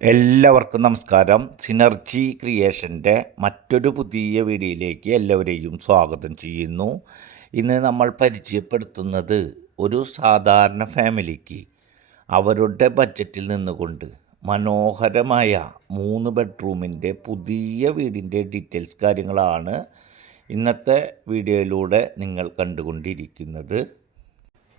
എല്ലാവർക്കും നമസ്കാരം. സിനർജി ക്രിയേഷൻ്റെ മറ്റൊരു പുതിയ വീഡിയോയിലേക്ക് എല്ലാവരെയും സ്വാഗതം ചെയ്യുന്നു. ഇന്ന് നമ്മൾ പരിചയപ്പെടുത്തുന്നത് ഒരു സാധാരണ ഫാമിലിക്ക് അവരുടെ ബഡ്ജറ്റിൽ നിന്നുകൊണ്ട് മനോഹരമായ 3 ബെഡ്റൂമിൻ്റെ പുതിയ വീടിൻ്റെ ഡീറ്റെയിൽസ് കാര്യങ്ങളാണ് ഇന്നത്തെ വീഡിയോയിലൂടെ നിങ്ങൾ കണ്ടുകൊണ്ടിരിക്കുന്നത്.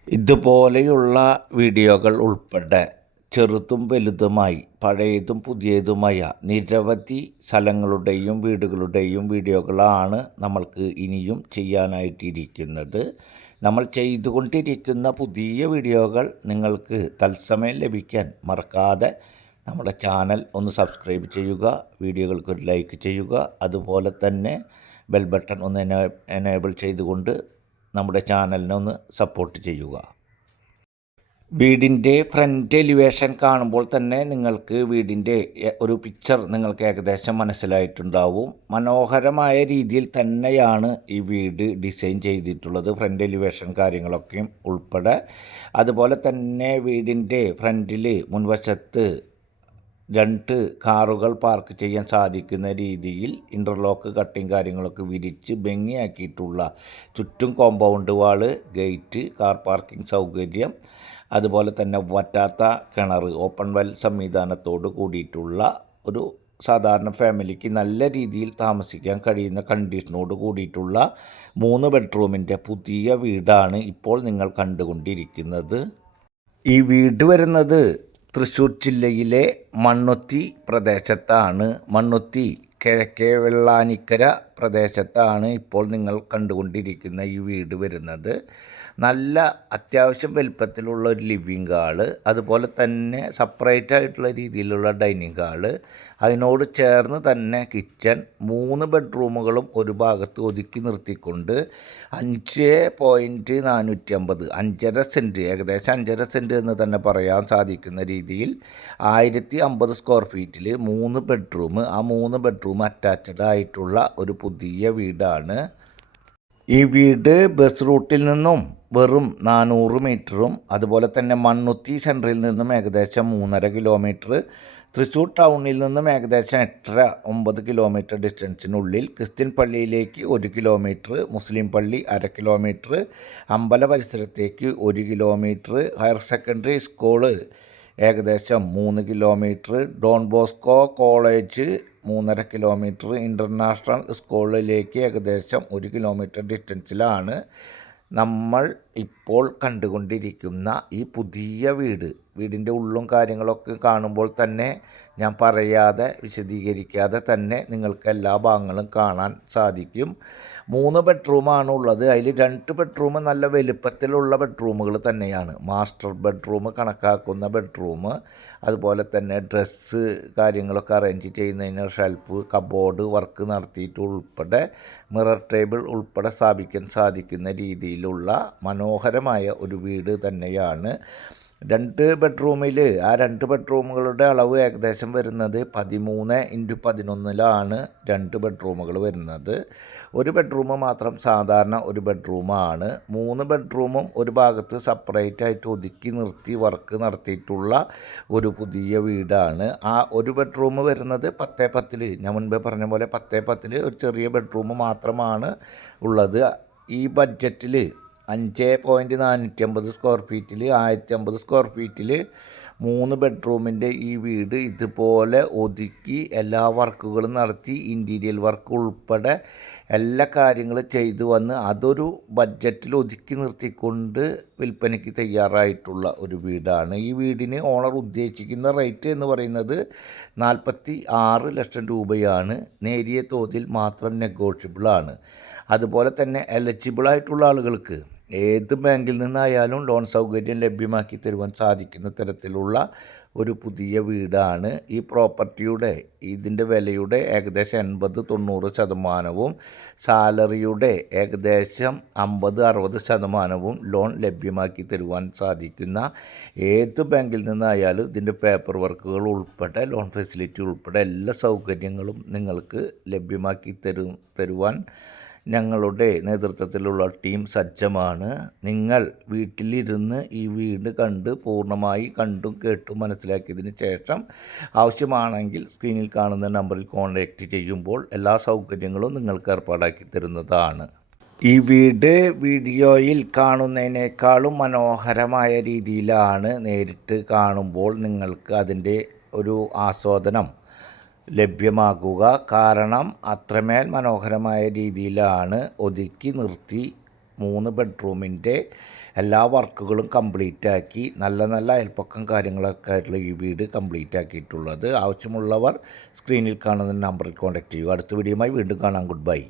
ഇതുപോലെയുള്ള വീഡിയോകൾ ഉൾപ്പെടെ ചെറുതും വലുതുമായി പഴയതും പുതിയതുമായ നിരവധി സ്ഥലങ്ങളുടെയും വീടുകളുടെയും വീഡിയോകളാണ് നമ്മൾക്ക് ഇനിയും ചെയ്യാനായിട്ടിരിക്കുന്നത്. നമ്മൾ ചെയ്തുകൊണ്ടിരിക്കുന്ന പുതിയ വീഡിയോകൾ നിങ്ങൾക്ക് തത്സമയം ലഭിക്കാൻ മറക്കാതെ നമ്മുടെ ചാനൽ ഒന്ന് സബ്സ്ക്രൈബ് ചെയ്യുക, വീഡിയോകൾക്കൊരു ലൈക്ക് ചെയ്യുക, അതുപോലെ തന്നെ ബെൽ ബട്ടൺ ഒന്ന് എനേബിൾ ചെയ്തുകൊണ്ട് നമ്മുടെ ചാനലിനെ ഒന്ന് സപ്പോർട്ട് ചെയ്യുക. വീടിൻ്റെ ഫ്രണ്ട് എലിവേഷൻ കാണുമ്പോൾ തന്നെ നിങ്ങൾക്ക് വീടിൻ്റെ ഒരു പിക്ചർ നിങ്ങൾക്ക് ഏകദേശം മനസ്സിലായിട്ടുണ്ടാവും. മനോഹരമായ രീതിയിൽ തന്നെയാണ് ഈ വീട് ഡിസൈൻ ചെയ്തിട്ടുള്ളത്, ഫ്രണ്ട് എലിവേഷൻ കാര്യങ്ങളൊക്കെയും ഉൾപ്പെടെ. അതുപോലെ തന്നെ വീടിൻ്റെ ഫ്രണ്ടിൽ മുൻവശത്ത് 2 കാറുകൾ പാർക്ക് ചെയ്യാൻ സാധിക്കുന്ന രീതിയിൽ ഇൻ്റർലോക്ക് കട്ടിങ് കാര്യങ്ങളൊക്കെ വിരിച്ച് ഭംഗിയാക്കിയിട്ടുള്ള ചുറ്റും കോമ്പൗണ്ട് വാള്, ഗേറ്റ്, കാർ പാർക്കിംഗ് സൗകര്യം, അതുപോലെ തന്നെ വറ്റാത്ത കിണർ, ഓപ്പൺ വെൽ സംവിധാനത്തോട് കൂടിയിട്ടുള്ള ഒരു സാധാരണ ഫാമിലിക്ക് നല്ല രീതിയിൽ താമസിക്കാൻ കഴിയുന്ന കണ്ടീഷനോട് കൂടിയിട്ടുള്ള 3 ബെഡ്റൂമിൻ്റെ പുതിയ വീടാണ് ഇപ്പോൾ നിങ്ങൾ കണ്ടുകൊണ്ടിരിക്കുന്നത്. ഈ വീട് വരുന്നത് തൃശ്ശൂർ ജില്ലയിലെ മണ്ണുത്തി പ്രദേശത്താണ്. മണ്ണുത്തി കിഴക്കേ വെള്ളാനിക്കര പ്രദേശത്താണ് ഇപ്പോൾ നിങ്ങൾ കണ്ടുകൊണ്ടിരിക്കുന്ന ഈ വീട് വരുന്നത്. നല്ല അത്യാവശ്യം വലുപ്പത്തിലുള്ള ഒരു ലിവിങ് ഹാള്, അതുപോലെ തന്നെ സെപ്പറേറ്റ് ആയിട്ടുള്ള രീതിയിലുള്ള ഡൈനിങ് ഹാള്, അതിനോട് ചേർന്ന് തന്നെ കിച്ചൺ, 3 ബെഡ്റൂമുകളും ഒരു ഭാഗത്ത് ഒതുക്കി നിർത്തിക്കൊണ്ട് 5.450 5.5 സെൻറ്റ്, ഏകദേശം 5.5 സെൻറ്റ് എന്ന് തന്നെ പറയാൻ സാധിക്കുന്ന രീതിയിൽ 1050 സ്ക്വയർ ഫീറ്റിൽ 3 ബെഡ്റൂം, ആ 3 ബെഡ്റൂം അറ്റാച്ച്ഡ് ആയിട്ടുള്ള ഒരു പുതിയ വീടാണ്. ഈ വീട് ബസ് റൂട്ടിൽ നിന്നും വെറും 400 മീറ്ററും, അതുപോലെ തന്നെ മണ്ണുത്തി സെൻറ്ററിൽ നിന്നും ഏകദേശം 3.5 കിലോമീറ്റർ, തൃശ്ശൂർ ടൗണിൽ നിന്നും ഏകദേശം 8-9 കിലോമീറ്റർ ഡിസ്റ്റൻസിനുള്ളിൽ, ക്രിസ്ത്യൻ പള്ളിയിലേക്ക് 1 കിലോമീറ്റർ, മുസ്ലിം പള്ളി 1/2 കിലോമീറ്റർ, അമ്പല പരിസരത്തേക്ക് 1 കിലോമീറ്റർ, ഹയർ സെക്കൻഡറി സ്കൂള് ഏകദേശം 3 kilometre, Don Bosco college 3.5 kilometre, international സ്കൂളിലേക്ക് ഏകദേശം 1 കിലോമീറ്റർ ഡിസ്റ്റൻസിലാണ് നമ്മൾ ഇപ്പോൾ കണ്ടുകൊണ്ടിരിക്കുന്ന ഈ പുതിയ വീട്. വീടിൻ്റെ ഉള്ളും കാര്യങ്ങളൊക്കെ കാണുമ്പോൾ തന്നെ ഞാൻ പറയാതെ വിശദീകരിക്കാതെ തന്നെ നിങ്ങൾക്ക് എല്ലാ ഭാഗങ്ങളും കാണാൻ സാധിക്കും. 3 ബെഡ്റൂമാണ് ഉള്ളത്. അതിൽ 2 ബെഡ്റൂം നല്ല വലുപ്പത്തിലുള്ള ബെഡ്റൂമുകൾ തന്നെയാണ്. മാസ്റ്റർ ബെഡ്റൂം കണക്കാക്കുന്ന ബെഡ്റൂം, അതുപോലെ തന്നെ ഡ്രസ്സ് കാര്യങ്ങളൊക്കെ അറേഞ്ച് ചെയ്യുന്നതിന് ഷെൽഫ്, കബോർഡ് വർക്ക് നടത്തിയിട്ട് ഉൾപ്പെടെ മിറർ ടേബിൾ ഉൾപ്പെടെ സ്ഥാപിക്കാൻ സാധിക്കുന്ന രീതിയിലുള്ള മനോഹരമായ ഒരു വീട് തന്നെയാണ്. 2 ബെഡ്റൂമിൽ ആ 2 ബെഡ്റൂമുകളുടെ അളവ് ഏകദേശം വരുന്നത് 13x11 2 ബെഡ്റൂമുകൾ വരുന്നത്. ഒരു ബെഡ്റൂം മാത്രം സാധാരണ ഒരു ബെഡ്റൂമാണ്. 3 ബെഡ്റൂമും ഒരു ഭാഗത്ത് സെപ്പറേറ്റ് ആയിട്ട് ഒതുക്കി നിർത്തി വർക്ക് നടത്തിയിട്ടുള്ള ഒരു പുതിയ വീടാണ്. ആ ഒരു ബെഡ്റൂം വരുന്നത് 10x10, ഞാൻ മുൻപേ പറഞ്ഞ പോലെ 10x10 ഒരു ചെറിയ ബെഡ്റൂം മാത്രമാണ് ഉള്ളത്. ഈ ബഡ്ജറ്റിൽ 5.450 സ്ക്വയർ ഫീറ്റിൽ 1050 സ്ക്വയർ ഫീറ്റിൽ 3 ബെഡ്റൂമിൻ്റെ ഈ വീട് ഇതുപോലെ ഒതുക്കി എല്ലാ വർക്കുകളും നടത്തി ഇൻറ്റീരിയൽ വർക്ക് ഉൾപ്പെടെ എല്ലാ കാര്യങ്ങളും ചെയ്തു വന്ന് അതൊരു ബഡ്ജറ്റിൽ ഒതുക്കി നിർത്തിക്കൊണ്ട് വിൽപ്പനയ്ക്ക് തയ്യാറായിട്ടുള്ള ഒരു വീടാണ്. ഈ വീടിന് ഓണർ ഉദ്ദേശിക്കുന്ന റേറ്റ് എന്ന് പറയുന്നത് 46 ലക്ഷം രൂപയാണ്. നേരിയ തോതിൽ മാത്രം നെഗോഷ്യബിളാണ്. അതുപോലെ തന്നെ എലിജിബിളായിട്ടുള്ള ആളുകൾക്ക് ഏത് ബാങ്കിൽ നിന്നായാലും ലോൺ സൗകര്യം ലഭ്യമാക്കി തരുവാൻ സാധിക്കുന്ന തരത്തിലുള്ള ഒരു പുതിയ വീടാണ്. ഈ പ്രോപ്പർട്ടിയുടെ ഇതിൻ്റെ വിലയുടെ ഏകദേശം 80-90% സാലറിയുടെ ഏകദേശം 50-60% ലോൺ ലഭ്യമാക്കി തരുവാൻ സാധിക്കുന്ന ഏത് ബാങ്കിൽ നിന്നായാലും ഇതിൻ്റെ പേപ്പർ വർക്കുകൾ ഉൾപ്പെടെ ലോൺ ഫെസിലിറ്റി ഉൾപ്പെടെ എല്ലാ സൗകര്യങ്ങളും നിങ്ങൾക്ക് ലഭ്യമാക്കി തരുവാൻ ഞങ്ങളുടെ നേതൃത്വത്തിലുള്ള ടീം സജ്ജമാണ്. നിങ്ങൾ വീട്ടിലിരുന്ന് ഈ വീട് പൂർണ്ണമായി കണ്ടും കേട്ടും മനസ്സിലാക്കിയതിന് ശേഷം ആവശ്യമാണെങ്കിൽ സ്ക്രീനിൽ കാണുന്ന നമ്പറിൽ കോൺടാക്റ്റ് ചെയ്യുമ്പോൾ എല്ലാ സൗകര്യങ്ങളും നിങ്ങൾക്ക് ഏർപ്പാടാക്കി തരുന്നതാണ്. ഈ വീട് വീഡിയോയിൽ കാണുന്നതിനേക്കാളും മനോഹരമായ രീതിയിലാണ് നേരിട്ട് കാണുമ്പോൾ നിങ്ങൾക്ക് അതിൻ്റെ ഒരു ആസ്വാദനം ലഭ്യമാകുക. കാരണം അത്രമേൽ മനോഹരമായ രീതിയിലാണ് ഒതുക്കി നിർത്തി 3 ബെഡ്റൂമിൻ്റെ എല്ലാ വർക്കുകളും കംപ്ലീറ്റ് ആക്കി നല്ല നല്ല അയൽപ്പക്കം കാര്യങ്ങളൊക്കെ ആയിട്ടുള്ള ഈ വീട് കംപ്ലീറ്റ് ആക്കിയിട്ടുള്ളത്. ആവശ്യമുള്ളവർ സ്ക്രീനിൽ കാണുന്ന നമ്പറിൽ കോൺടാക്റ്റ് ചെയ്യുക. അടുത്ത വീഡിയോയുമായി വീണ്ടും കാണാം. Good bye.